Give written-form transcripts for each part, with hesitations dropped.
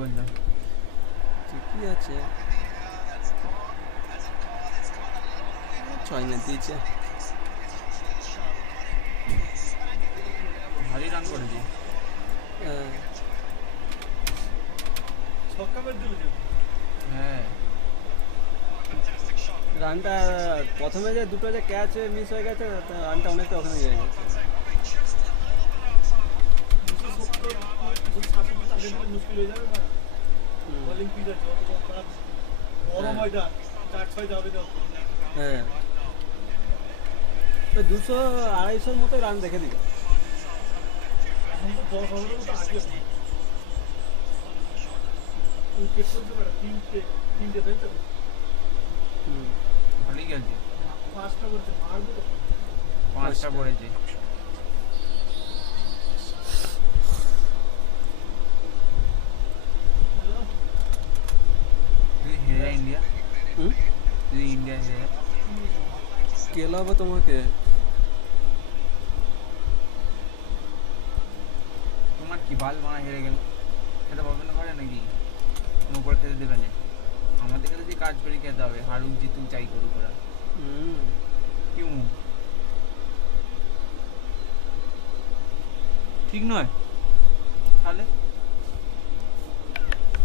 বললো? ঠিকই আছে, 6 ম্যাচ দিয়েছে। ভালোই রান করেছে। হ্যাঁ, হ্যাঁ, রানটা প্রথমে যে দুটো যে ক্যাচ মিস হয়ে গেছে, রানটা অনেকটা ওখানে হয়ে গেছে। মুশকিল হয়ে যাবে না, হুম, বোলিং পিচ আছে অত বড় হ্যাঁ। ময়দান, 4-6 যাবে না। হ্যাঁ, তো 200-250 মতো রান দেখে দিল। এখন তো 10 ওভারের মতো আগে উইকেট করতে পারে, তিনটে তাই তো, হুম, ভালোই গেছে। 5টা করছে, মারবে তো। 5টা পড়েছে। যদি হেরে যায় ইন্ডিয়া, হুম, যদি ইন্ডিয়া হেরে যায়, কেলাবো তোমাকে। তোমার কি বাল বানা হেরে গেল, খেতে পারবে না ঘরে নাকি? কোনো করে খেতে দেবে না? আমাদেরকে তো যে কাজ করে খেতে হবে, হারুক জিতুক চাই করুক ওরা। হুম, কিউ ঠিক নয় তাহলে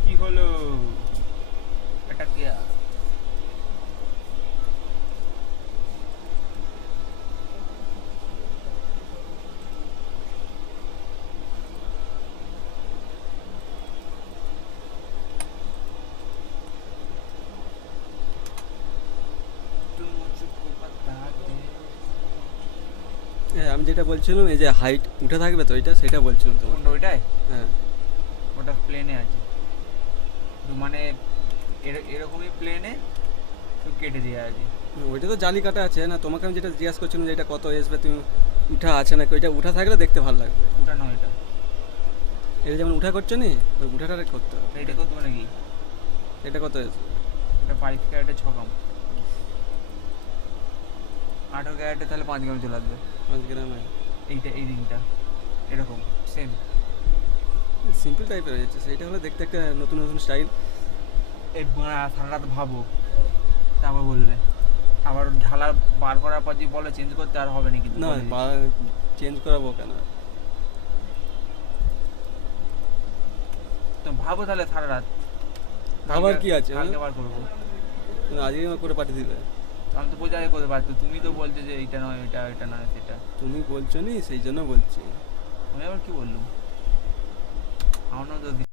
কি হলো? এটা কি তুম মুঝকো বাতা দে। আমি যেটা বলছিলাম, এই যে হাইট উঠে থাকবে তো, এটা সেটা বলছিলাম তোমার। কোনটা ওইটাই? হ্যাঁ, ওটা প্লেনে আছে তো, মানে এরকমই প্লেনে তো কেটে দেওয়া আছে। ওইটা তো জালি কাটা আছে না। তোমাকে আমি যেটা জিজ্ঞাসা করছিলাম যে এটা কত আসবে, তুমি উঠা আছে নাকি, ওইটা উঠা থাকলে দেখতে ভালো লাগবে। ওটা নয়, এটা এটা যেমন উঠা করছো নি, ওই উঠাটা করতে হবে। এটা করতে হবে নাকি? এটা কত আসবে? এটা 5 ক্যারেটে 6 গ্রাম, 18 ক্যারেটে তাহলে 5 গ্রাম চলে আসবে। 5 গ্রামে এইটা এই রিংটা এরকম সেম। সিম্পল টাইপের হয়ে যাচ্ছে, সেইটা হলে দেখতে একটা নতুন নতুন স্টাইল। এই সারা রাত ভাবো, তারপর বলবে। আবার ঢালা বার করার পর যদি বলে চেঞ্জ করতে, আর হবে না কিন্তু না, বলে দিচ্ছি। চেঞ্জ করাবো কেন? তো ভাবো তাহলে সারা রাত। আবার কি আছে? কালকে বার করবো। আজকে করে পাঠিয়ে দিবে। আমি তো বোঝাই করতে পারতো, তুমি তো বলছো যে এইটা নয় এটা, এটা নয় সেটা। তুমি বলছো নি, সেই জন্য বলছি। আমি আবার কি বললুম? আমার তো